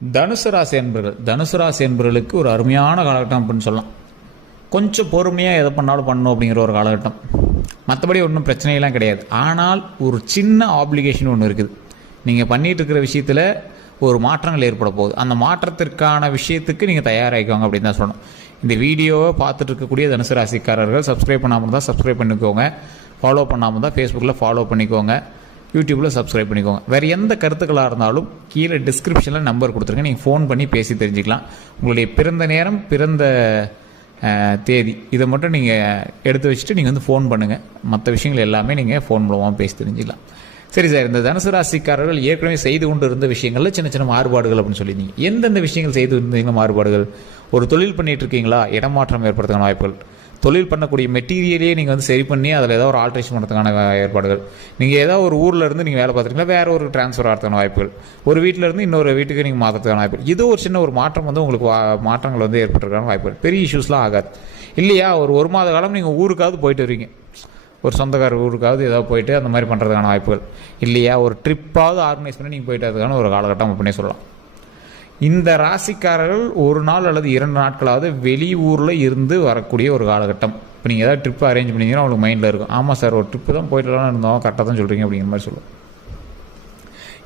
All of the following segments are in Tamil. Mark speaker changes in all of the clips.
Speaker 1: தனுசு ராசி என்பர்கள் தனுசு ராசி என்பர்களுக்கு ஒரு அருமையான காலகட்டம் அப்படின்னு சொல்லலாம். கொஞ்சம் பொறுமையாக எதை பண்ணாலும் பண்ணணும் அப்படிங்கிற ஒரு காலகட்டம். மற்றபடி ஒன்றும் பிரச்சனையெல்லாம் கிடையாது. ஆனால் ஒரு சின்ன ஆப்ளிகேஷன் ஒன்று இருக்குது. நீங்கள் பண்ணிட்டு இருக்கிற விஷயத்தில் ஒரு மாற்றங்கள் ஏற்பட போகுது. அந்த மாற்றத்திற்கான விஷயத்துக்கு நீங்கள் தயாராகிக்கோங்க அப்படின்னு தான் சொல்லணும். இந்த வீடியோவை பார்த்துட்டு இருக்கக்கூடிய தனுசு ராசிக்காரர்கள் சப்ஸ்கிரைப் பண்ணாமல் தான் சப்ஸ்கிரைப் பண்ணிக்கோங்க. ஃபாலோ பண்ணாமல் தான் ஃபேஸ்புக்கில் ஃபாலோ பண்ணிக்கோங்க. யூடியூப்பில் சப்ஸ்கிரைப் பண்ணிக்கோங்க. வேறு எந்த கருத்துக்களாக இருந்தாலும் கீழே டிஸ்கிரிப்ஷனில் நம்பர் கொடுத்துருங்க. நீங்கள் ஃபோன் பண்ணி பேசி தெரிஞ்சுக்கலாம். உங்களுடைய பிறந்த நேரம் பிறந்த தேதி இதை மட்டும் நீங்கள் எடுத்து வச்சுட்டு நீங்கள் வந்து ஃபோன் பண்ணுங்கள் மற்ற விஷயங்கள் எல்லாமே நீங்கள் ஃபோன் மூலமாக பேசி தெரிஞ்சுக்கலாம். சரி சார் இந்த தனுசு ராசிக்காரர்கள் ஏற்கனவே செய்து கொண்டு இருந்த விஷயங்களில் சின்ன சின்ன மாறுபாடுகள் அப்படின்னு சொல்லியிருந்தீங்க. எந்தெந்த விஷயங்கள் செய்து இருந்தீங்க மாறுபாடுகள்? ஒரு தொழில் பண்ணிட்டு இருக்கீங்களா? இடமாற்றம் ஏற்படுத்துகிற வாய்ப்புகள். தொழில் பண்ணக்கூடிய மெட்டீரியலே நீங்கள் வந்து சரி பண்ணி அதில் ஏதாவது ஒரு ஆல்ட்ரேஷன் பண்ணுறதுக்கான ஏற்பாடுகள். நீங்கள் ஏதாவது ஒரு ஊரில் இருந்து நீங்கள் வேலை பார்த்துருக்கீங்களா? வேறு ஒரு ட்ரான்ஸ்ஃபர் ஆகிறதுக்கான வாய்ப்புகள். ஒரு வீட்டில் இருந்து இன்னொரு வீட்டுக்கு நீங்கள் மாற்றுறதுக்கான வாய்ப்புகள். இது ஒரு சின்ன ஒரு மாற்றம் வந்து உங்களுக்கு மாற்றங்கள் வந்து ஏற்பட்டுருக்கான வாய்ப்புகள். பெரிய இஷ்யூஸ்லாம் ஆகாது. இல்லையா? ஒரு ஒரு மாத காலம் நீங்கள் ஊருக்காவது போயிட்டு வரீங்க. ஒரு சொந்தக்கார ஊருக்காவது ஏதாவது போயிட்டு அந்த மாதிரி பண்ணுறதுக்கான வாய்ப்புகள். இல்லையா? ஒரு ட்ரிப்பாவது ஆர்கனைஸ் பண்ணி நீங்கள் போயிட்டு அதுக்கான ஒரு காலகட்டம் அப்படின்னே சொல்லலாம். இந்த ராசிக்காரர்கள் ஒரு நாள் அல்லது இரண்டு நாட்களாவது வெளியூரில் இருந்து வரக்கூடிய ஒரு காலகட்டம். இப்போ நீங்கள் ஏதாவது ட்ரிப் அரேஞ்ச் பண்ணிங்கன்னா உங்களுக்கு மைண்டில் இருக்கும். ஆமாம் சார் ஒரு ட்ரிப்பு தான் போயிட்டு இருந்தோம். கரெக்டாக தான் சொல்கிறீங்க அப்படிங்கிற மாதிரி சொல்லுவோம்.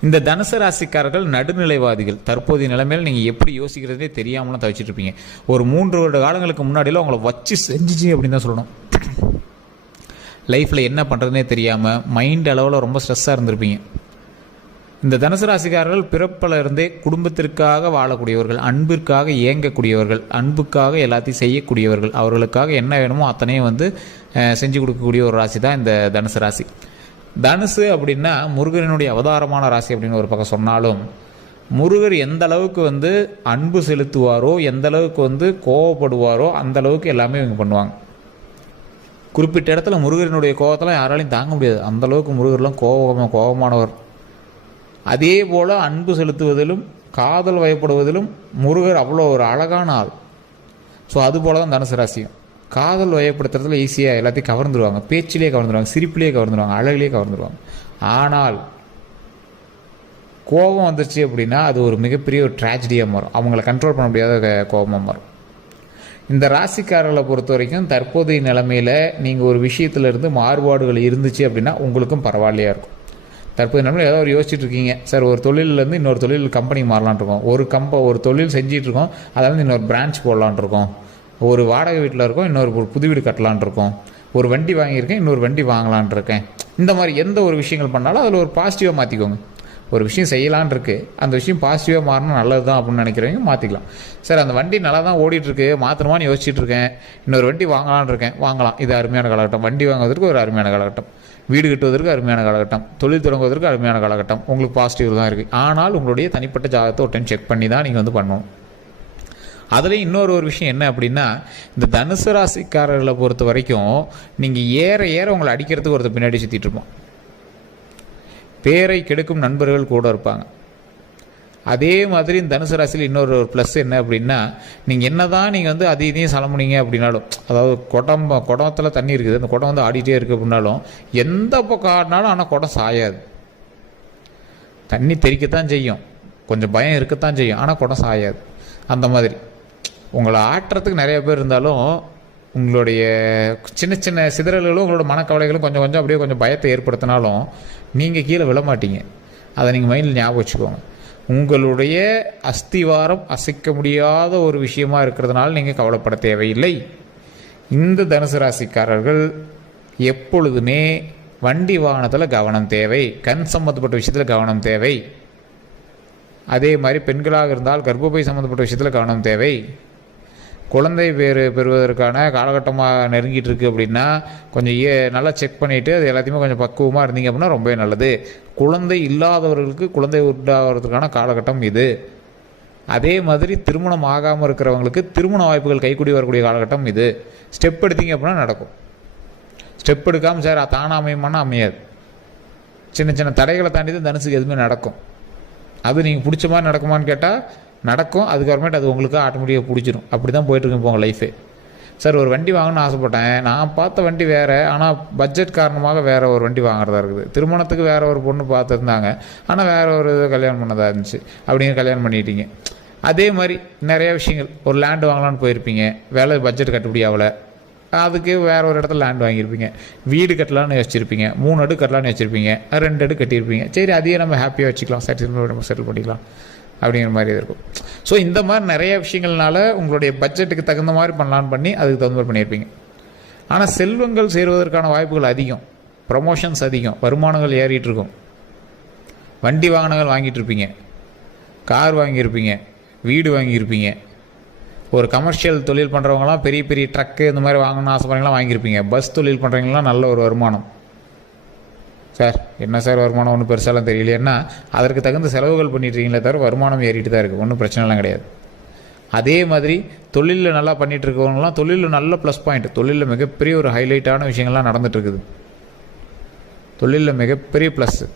Speaker 1: இந்த தனுசு ராசிக்காரர்கள் நடுநிலைவாதிகள். தற்போதைய நிலைமையில் நீங்கள் எப்படி யோசிக்கிறதே தெரியாமலாம் தவிச்சிட்டு இருப்பீங்க. ஒரு மூன்று வருட காலங்களுக்கு முன்னாடியில் உங்களை வச்சு செஞ்சிச்சு அப்படின்னு தான் சொல்லணும். லைஃப்பில் என்ன பண்ணுறதுனே தெரியாமல் மைண்ட் அளவில் ரொம்ப ஸ்ட்ரெஸ்ஸாக இருந்திருப்பீங்க. இந்த தனுசு ராசிக்காரர்கள் பிறப்பிலிருந்தே குடும்பத்திற்காக வாழக்கூடியவர்கள் அன்பிற்காக இயங்கக்கூடியவர்கள் அன்புக்காக எல்லாத்தையும் செய்யக்கூடியவர்கள். அவர்களுக்காக என்ன வேணுமோ அத்தனையும் வந்து செஞ்சு கொடுக்கக்கூடிய ஒரு ராசி தான் இந்த தனுசு ராசி. தனுசு அப்படின்னா முருகனுடைய அவதாரமான ராசி அப்படின்னு ஒரு பக்கம் சொன்னாலும் முருகர் எந்த அளவுக்கு வந்து அன்பு செலுத்துவாரோ எந்த அளவுக்கு வந்து கோவப்படுவாரோ அந்த அளவுக்கு எல்லாமே இவங்க பண்ணுவாங்க. குறிப்பிட்ட இடத்துல முருகனுடைய கோவத்தெல்லாம் யாராலையும் தாங்க முடியாது. அந்த அளவுக்கு முருகர்லாம் கோபமாக கோபமானவர். அதே போல் அன்பு செலுத்துவதிலும் காதல் வயப்படுவதிலும் முருகர் அவ்வளோ ஒரு அழகான ஆள். ஸோ அது போல தான் தனுசு ராசியும். காதல் வயப்படுத்துறதுல ஈஸியாக எல்லாத்தையும் கவர்ந்துருவாங்க. பேச்சிலே கவர்ந்துருவாங்க சிரிப்பிலே கவர்ந்துருவாங்க அழகிலே கவர்ந்துருவாங்க. ஆனால் கோபம் வந்துருச்சு அப்படின்னா அது ஒரு மிகப்பெரிய ஒரு ட்ராஜடியாக மாறும். அவங்கள கண்ட்ரோல் பண்ண முடியாத கோபமாக மாறும். இந்த ராசிக்காரர்களை பொறுத்த வரைக்கும் தற்போதைய நிலைமையில் நீங்கள் ஒரு விஷயத்துலேருந்து மாறுபாடுகள் இருந்துச்சு அப்படின்னா உங்களுக்கும் பரவாயில்லையாக இருக்கும். தற்போது நிலைமையில் ஏதோ ஒரு யோசிச்சுட்டு இருக்கீங்க சார் ஒரு தொழிலேருந்து இன்னொரு தொழில் கம்பெனி மாறலான்ட்ருக்கோம். ஒரு கம்ப ஒரு தொழில் செஞ்சிட்ருக்கோம் அதாவது இன்னொரு பிரான்ச் போடலான்ட்ருக்கோம். ஒரு வாடகை வீட்டில் இருக்கோம் இன்னொரு ஒரு புது வீடு கட்டலான்ட்ருக்கோம். ஒரு வண்டி வாங்கியிருக்கேன் இன்னொரு வண்டி வாங்கலான் இருக்கேன் இந்த மாதிரி எந்த ஒரு விஷயங்கள் பண்ணாலும் அதில் ஒரு பாசிட்டிவாக மாற்றிக்கோங்க ஒரு விஷயம் செய்யலான் இருக்கு அந்த விஷயம் பாசிட்டிவாக மாறணும் நல்லது தான் அப்படின்னு நினைக்கிறவங்க மாற்றிக்கலாம் சார் அந்த வண்டி நல்லா தான் ஓடிட்டுருக்கு மாற்றணுமான்னு யோசிச்சுட்டு இருக்கேன் இன்னொரு வண்டி வாங்கலாம்னு இருக்கேன் வாங்கலாம். இது அருமையான காலகட்டம். வண்டி வாங்குறதுக்கு ஒரு அருமையான காலகட்டம். வீடு கட்டுவதற்கு அருமையான காலகட்டம். தொழில் தொடங்குவதற்கு அருமையான காலகட்டம். உங்களுக்கு பாசிட்டிவ் தான் இருக்குது ஆனால் உங்களுடைய தனிப்பட்ட ஜாதகத்தை ஒரு டைம் செக் பண்ணி தான் நீங்கள் வந்து பண்ணணும். அதுலேயும் இன்னொரு ஒரு விஷயம் என்ன அப்படின்னா இந்த தனுசு ராசிக்காரர்களை பொறுத்த வரைக்கும் நீங்கள் ஏற ஏற உங்களை அடிக்கிறதுக்கு ஒருத்தர் பின்னாடி சுற்றிட்டு இருப்போம் பேரை கெடுக்கும் நண்பர்கள் கூட இருப்பாங்க. அதே மாதிரி இந்த தனுசு ராசியில் இன்னொரு ஒரு ப்ளஸ் என்ன அப்படின்னா நீங்கள் என்ன தான் நீங்கள் வந்து அது இதையும் சலமுனீங்க அப்படின்னாலும் அதாவது குடம் குடத்தில் தண்ணி இருக்குது. அந்த குடம் வந்து ஆடிட்டே இருக்குது அப்படின்னாலும் எந்த பக்கம் ஆடினாலும் ஆனால் குடம் சாயாது. தண்ணி தெறிக்கத்தான் செய்யும். கொஞ்சம் பயம் இருக்கத்தான் செய்யும். ஆனால் குடம் சாயாது. அந்த மாதிரி. உங்களை ஆட்டுறதுக்கு நிறைய பேர் இருந்தாலும் உங்களுடைய சின்ன சின்ன சிதறல்களும் உங்களோட மனக்கவலைகளும் கொஞ்சம் கொஞ்சம் அப்படியே கொஞ்சம் பயத்தை ஏற்படுத்தினாலும் நீங்கள் கீழே விழமாட்டீங்க அதை நீங்கள் மைண்டில் ஞாபகம் வச்சுக்கோங்க. உங்களுடைய அஸ்திவாரம் அசைக்க முடியாத ஒரு விஷயமா இருக்கிறதுனால நீங்கள் கவலைப்பட தேவையில்லை. இந்த தனுசு ராசிக்காரர்கள் எப்பொழுதுமே வண்டி வாகனத்தில் கவனம் தேவை. கண் சம்மந்தப்பட்ட விஷயத்தில் கவனம் தேவை. அதே மாதிரி பெண்களாக இருந்தால் கர்ப்பப்பை சம்மந்தப்பட்ட விஷயத்தில் கவனம் தேவை. குழந்தை பேர் பெறுவதற்கான காலகட்டமாக நெருங்கிட்டு இருக்கு அப்படின்னா கொஞ்சம் ஏ- நல்லா செக் பண்ணிவிட்டு அது எல்லாத்தையுமே கொஞ்சம் பக்குவமாக இருந்தீங்க அப்படின்னா ரொம்பவே நல்லது. குழந்தை இல்லாதவர்களுக்கு குழந்தை உண்டாகிறதுக்கான காலகட்டம் இது. அதே மாதிரி திருமணம் ஆகாமல் இருக்கிறவங்களுக்கு திருமண வாய்ப்புகள் கைக்கூடி வரக்கூடிய காலகட்டம் இது. ஸ்டெப் எடுத்தீங்க அப்படின்னா நடக்கும். ஸ்டெப் எடுக்காமல் சார் தானாக அமையுமானா அமையாது. சின்ன சின்ன தடைகளை தாண்டி தான் தனுசுக்கு எதுவுமே நடக்கும். அது நீங்கள் பிடிச்ச மாதிரி நடக்குமான்னு கேட்டால் நடக்கும். அதுக்கப்புறமேட்டு அது உங்களுக்கு ஆட்டோமேட்டிக்காக பிடிச்சிரும். அப்படி தான் போயிட்டுருக்கு இப்போ உங்கள் சார் ஒரு வண்டி வாங்கணும்னு ஆசைப்பட்டேன். நான் பார்த்த வண்டி வேறு. ஆனால் பட்ஜெட் காரணமாக வேறு ஒரு வண்டி வாங்குறதா இருக்குது. திருமணத்துக்கு வேறு ஒரு பொண்ணு பார்த்துருந்தாங்க. ஆனால் வேறு ஒரு இது கல்யாணம் பண்ணதா இருந்துச்சு. அப்படிங்கிற கல்யாணம் பண்ணிட்டீங்க. அதே மாதிரி நிறைய விஷயங்கள். ஒரு லேண்டு வாங்கலான்னு போயிருப்பீங்க. வேலை பட்ஜெட் கட்டுப்படி ஆகலை. அதுக்கு வேறு ஒரு இடத்துல லேண்ட் வாங்கியிருப்பீங்க. வீடு கட்டலாம்னு யோசிச்சிருப்பீங்க. மூணு அடு கட்டலாம்னு வச்சுருப்பீங்க ரெண்டு அடு கட்டியிருப்பீங்க. சரி அதையே நம்ம ஹாப்பியாக வச்சுக்கலாம். செட்டில் நம்ம செட்டில் பண்ணிக்கலாம். அப்படிங்கிற மாதிரி இருக்கும். ஸோ இந்த மாதிரி நிறைய விஷயங்கள்னால உங்களுடைய பட்ஜெட்டுக்கு தகுந்த மாதிரி பண்ணலான்னு பண்ணி அதுக்கு தகுந்த மாதிரி பண்ணியிருப்பீங்க. ஆனால் செல்வங்கள் சேருவதற்கான வாய்ப்புகள் அதிகம். ப்ரமோஷன்ஸ் அதிகம். வருமானங்கள் ஏறிட்டு இருக்கும். வண்டி வாகனங்கள் வாங்கிட்டு இருப்பீங்க. கார் வாங்கியிருப்பீங்க. வீடு வாங்கியிருப்பீங்க. ஒரு கமர்ஷியல் தொழில் பண்ணுறவங்களாம் பெரிய பெரிய ட்ரக்கு இந்த மாதிரி வாங்கணும்னு ஆசைப்படுறீங்களாம் வாங்கியிருப்பீங்க. பஸ் தொழில் பண்ணுறவங்களாம் நல்ல ஒரு வருமானம். சார் என்ன சார் வருமானம் ஒன்றும் பெருசாலாம் தெரியலையேன்னா அதற்கு தகுந்த செலவுகள் பண்ணிட்டுருக்கீங்களே தவிர வருமானம் ஏறிட்டு தான் இருக்குது ஒன்றும் பிரச்சனைலாம் கிடையாது. அதே மாதிரி தொழிலில் நல்லா பண்ணிகிட்டு இருக்கவங்களாம் தொழிலில் நல்ல ப்ளஸ் பாயிண்ட் தொழிலில் மிகப்பெரிய ஒரு ஹைலைட்டான விஷயங்கள்லாம் நடந்துட்டு தொழிலில் மிகப்பெரிய ப்ளஸ்ஸு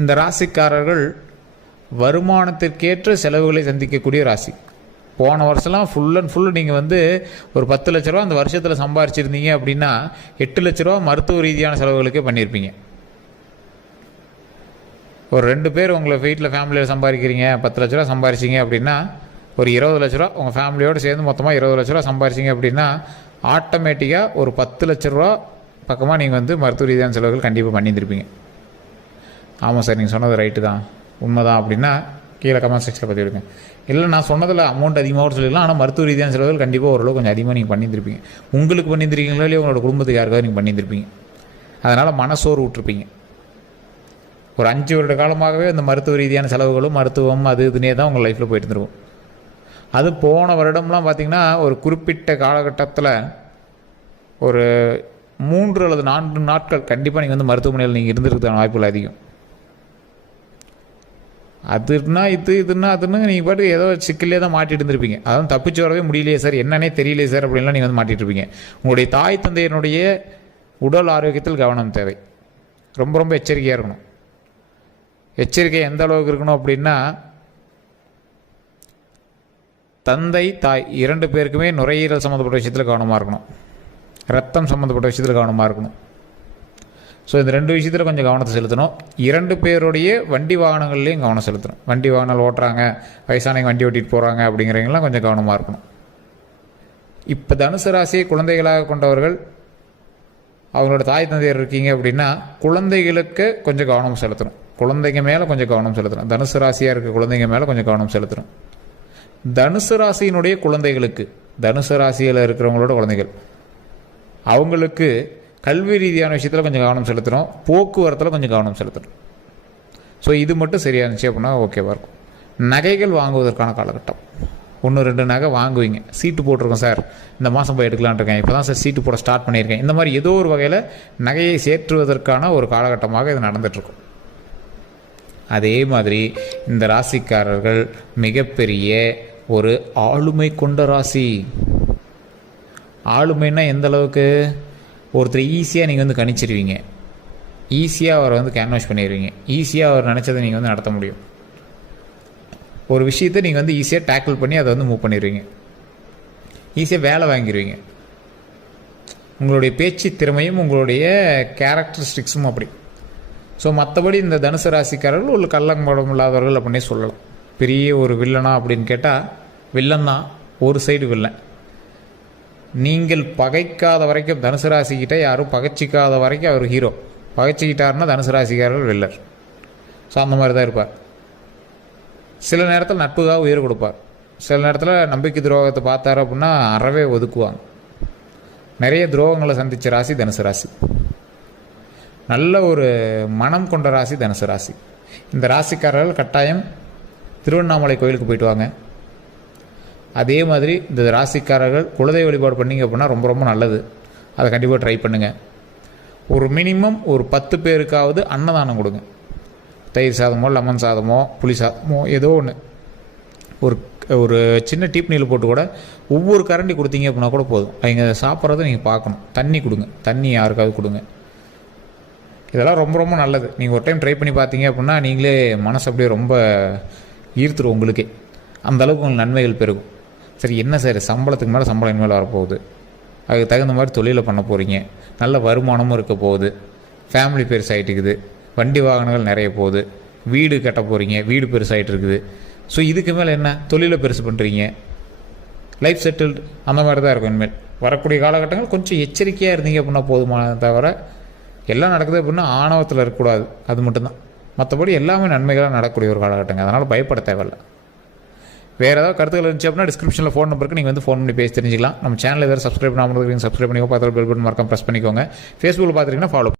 Speaker 1: இந்த ராசிக்காரர்கள் வருமானத்திற்கேற்ற செலவுகளை சந்திக்கக்கூடிய ராசி. போன வருஷம்லாம் ஃபுல் அண்ட் ஃபுல் நீங்கள் வந்து ஒரு பத்து லட்ச ரூபா அந்த வருஷத்தில் சம்பாரிச்சிருந்தீங்க அப்படின்னா எட்டு லட்ச ரூபா மருத்துவ ரீதியான செலவுகளுக்கே பண்ணியிருப்பீங்க. ஒரு ரெண்டு பேர் உங்களை வீட்டில் ஃபேமிலியில் சம்பாதிக்கிறீங்க பத்து லட்ச ரூபா சம்பாரிச்சிங்க அப்படின்னா ஒரு இருபது லட்ச ரூபா உங்கள் ஃபேமிலியோடு சேர்ந்து மொத்தமாக இருபது லட்ச ரூபா சம்பாரிச்சிங்க அப்படின்னா ஆட்டோமேட்டிக்காக ஒரு பத்து லட்ச ரூபா பக்கமாக நீங்கள் வந்து மருத்துவ ரீதியான செலவுகள் கண்டிப்பாக பண்ணியிருந்திருப்பீங்க. ஆமாம் சார் நீங்கள் சொன்னது ரைட்டு தான். உண்மைதான் அப்படின்னா கீழே கமெண்ட் செக்ஷனில் பதிவிடுங்க. இல்லை நான் சொன்னதில் அமௌண்ட் அதிகமாக சொல்லிடலாம் ஆனால் மருத்துவ ரீதியான செலவுகள் கண்டிப்பாக ஓரளவு கொஞ்சம் அதிகமாக நீங்கள் பண்ணியிருந்திருப்பீங்க. உங்களுக்கு பண்ணியிருந்திருக்கீங்களோ இல்லையா? உங்களோட குடும்பத்துக்கு யாருக்காவது நீங்கள் பண்ணியிருந்திருப்பீங்க. அதனால் மனசோர்வு விட்டுருப்பீங்க. ஒரு அஞ்சு வருட காலமாகவே அந்த மருத்துவ ரீதியான செலவுகளும் மருத்துவம் அது இதுனே தான் உங்கள் லைஃப்பில் போயிட்டு இருந்திருக்கும். அது போன வருடம்லாம் பார்த்திங்கன்னா ஒரு குறிப்பிட்ட காலகட்டத்தில் ஒரு மூன்று அல்லது நான்கு நாட்கள் கண்டிப்பாக நீங்கள் வந்து மருத்துவமனையில் நீங்கள் இருந்திருக்கிறதுக்கான வாய்ப்புகள் அதிகம். அதுனா இது இதுன்னா அதுன்னு நீங்கள் பாட்டு ஏதோ சிக்கலே தான் மாட்டிட்டு இருந்திருப்பீங்க. அதான் தப்பிச்சு வரவே முடியலையே சார் என்னன்னே தெரியலையே சார் அப்படின்லாம் நீங்கள் வந்து மாட்டிட்டு இருப்பீங்க. உங்களுடைய தாய் தந்தையினுடைய உடல் ஆரோக்கியத்தில் கவனம் தேவை. ரொம்ப ரொம்ப எச்சரிக்கையாக இருக்கணும். எச்சரிக்கை எந்த அளவுக்கு இருக்கணும் அப்படின்னா தந்தை தாய் இரண்டு பேருக்குமே நுரையீரல் சம்மந்தப்பட்ட விஷயத்தில் கவனமாக இருக்கணும். ரத்தம் சம்மந்தப்பட்ட விஷயத்தில் கவனமாக இருக்கணும். ஸோ இந்த ரெண்டு விஷயத்தில் கொஞ்சம் கவனத்தை செலுத்தணும். இரண்டு பேருடைய வண்டி வாகனங்கள்லேயும் கவனம் செலுத்தணும். வண்டி வாகனங்கள் ஓட்டுறாங்க வயசானவங்க வண்டி ஓட்டிகிட்டு போகிறாங்க அப்படிங்கிறவங்களாம் கொஞ்சம் கவனமாக இருக்கணும். இப்போ தனுசு ராசியை குழந்தைகளாக கொண்டவர்கள் அவங்களோட தாய் தந்தையர் இருக்கீங்க அப்படின்னா குழந்தைகளுக்கு கொஞ்சம் கவனம் செலுத்தணும். குழந்தைங்க மேலே கொஞ்சம் கவனம் செலுத்தணும். தனுசு ராசியாக இருக்க குழந்தைங்க மேலே கொஞ்சம் கவனம் செலுத்தணும். தனுசு ராசியினுடைய குழந்தைகளுக்கு தனுசு ராசியில் இருக்கிறவங்களோட குழந்தைகள் அவங்களுக்கு கல்வி ரீதியான விஷயத்தில் கொஞ்சம் கவனம் செலுத்தணும். போக்குவரத்தில் கொஞ்சம் கவனம் செலுத்தணும். ஸோ இது மட்டும் சரியாக இருந்துச்சு அப்படின்னா ஓகேவாக இருக்கும். நகைகள் வாங்குவதற்கான காலகட்டம். ஒன்று ரெண்டு நகை வாங்குவீங்க. சீட்டு போட்டிருக்கோம் சார். இந்த மாதம் போய் எடுக்கலான் இருக்கேன். இப்போ தான் சார் சீட்டு போட ஸ்டார்ட் பண்ணியிருக்கேன். இந்த மாதிரி ஏதோ ஒரு வகையில் நகையை சேற்றுவதற்கான ஒரு காலகட்டமாக இது நடந்துகிட்ருக்கும் அதே மாதிரி இந்த ராசிக்காரர்கள் மிகப்பெரிய ஒரு ஆளுமை கொண்ட ராசி. ஆளுமைன்னா எந்த அளவுக்கு? ஒருத்தர் ஈஸியாக நீங்கள் வந்து கணிச்சிருவீங்க. ஈஸியாக அவரை வந்து கேன்வாஷ் பண்ணிடுவீங்க ஈஸியாக அவர் நினச்சதை நீங்கள் வந்து நடத்த முடியும். ஒரு விஷயத்தை நீங்கள் வந்து ஈஸியாக டேக்கிள் பண்ணி அதை வந்து மூவ் பண்ணிடுவீங்க ஈஸியாக வேலை வாங்கிடுவீங்க உங்களுடைய பேச்சு திறமையும் உங்களுடைய கேரக்டரிஸ்டிக்ஸும் அப்படி. ஸோ மற்றபடி இந்த தனுசு ராசிக்காரர்கள் ஒரு கள்ளம்படம் இல்லாதவர்கள் அப்படின்னே சொல்லலாம். பெரிய ஒரு வில்லனா அப்படின்னு கேட்டால் வில்லன் தான். ஒரு சைடு வில்லன் நீங்கள் பகைக்காத வரைக்கும் தனுசு ராசிக்கிட்ட யாரும் பகைச்சிக்காத வரைக்கும் அவர் ஹீரோ பகைச்சிக்கிட்டாருன்னா தனுசு ராசிக்காரர்கள் வில்லர். ஸோ அந்த மாதிரி தான் இருப்பார். சில நேரத்தில் நட்புக்காக உயிர் கொடுப்பார். சில நேரத்தில் நம்பிக்கை துரோகத்தை பார்த்தார் அப்படின்னா அறவே ஒதுக்குவாங்க. நிறைய துரோகங்களை சந்தித்த ராசி தனுசு ராசி. நல்ல ஒரு மனம் கொண்ட ராசி தனுசு ராசி. இந்த ராசிக்காரர்கள் கட்டாயம் திருவண்ணாமலை கோயிலுக்கு போயிட்டு வாங்க. அதே மாதிரி இந்த ராசிக்காரர்கள் குலதெய்வ வழிபாடு பண்ணீங்க அப்படின்னா ரொம்ப ரொம்ப நல்லது. அதை கண்டிப்பாக ட்ரை பண்ணுங்கள் ஒரு மினிமம் ஒரு பத்து பேருக்காவது அன்னதானம் கொடுங்க. தயிர் சாதமோ லெமன் சாதமோ புளி சாதமோ ஏதோ ஒன்று ஒரு ஒரு சின்ன டீப் நீல் போட்டு கூட ஒவ்வொரு கரண்டி கொடுத்தீங்க அப்படின்னா கூட போதும். அவங்க சாப்பிட்றத நீங்கள் பார்க்கணும். தண்ணி கொடுங்க. தண்ணி யாருக்காவது கொடுங்க. இதெல்லாம் ரொம்ப ரொம்ப நல்லது. நீங்கள் ஒரு டைம் ட்ரை பண்ணி பார்த்தீங்க அப்படின்னா நீங்களே மனசு அப்படியே ரொம்ப ஈர்த்துரும் உங்களுக்கே. அந்தளவுக்கு உங்களுக்கு நன்மைகள் பெருகும். சரி என்ன சார் சம்பளத்துக்கு மேலே சம்பளம் இனிமேல் வரப்போகுது. அதுக்கு தகுந்த மாதிரி தொழிலை பண்ண போகிறீங்க நல்ல வருமானமும் இருக்க போகுது. ஃபேமிலி பெருசாகிட்டு இருக்குது வண்டி வாகனங்கள் நிறைய போகுது. வீடு கட்ட போகிறீங்க வீடு பெருசாகிட்டு இருக்குது ஸோ இதுக்கு மேலே என்ன? தொழிலை பெருசு பண்ணுறீங்க லைஃப் செட்டில்டு அந்த மாதிரி தான் இருக்கும் இனிமேல். வரக்கூடிய காலகட்டங்கள் கொஞ்சம் எச்சரிக்கையாக இருந்தீங்க அப்படின்னா போதுமான தவிர எல்லாம் நடக்குது அப்படின்னா ஆணவத்தில் இருக்கக்கூடாது. அது மட்டும்தான். மற்றபடி எல்லாமே நன்மைகளாக நடக்கக்கூடிய ஒரு காலகட்டங்க. அதனால் பயப்பட தேவையில்ல. வேறு ஏதாவது கருத்துக்கள் இருந்துச்சு அப்படின்னா டிஸ்கிரிப்ஷனில் ஃபோன் நம்பருக்கு நீங்கள் வந்து ஃபோன் பண்ணி பேசி தெரிஞ்சிக்கலாம். நம்ம சேனல் ஏதாவது சப்ஸ்கிரைப் பண்ணாமல் இருக்கிறீங்க சப்ஸ்கிரைப் பண்ணி பார்த்து பெல் பட்டன் மறக்காம ப்ரெஸ் பண்ணிக்கோங்க. ஃபேஸ்புக்கில் பார்த்துருக்கீங்கன்னா ஃபாலோ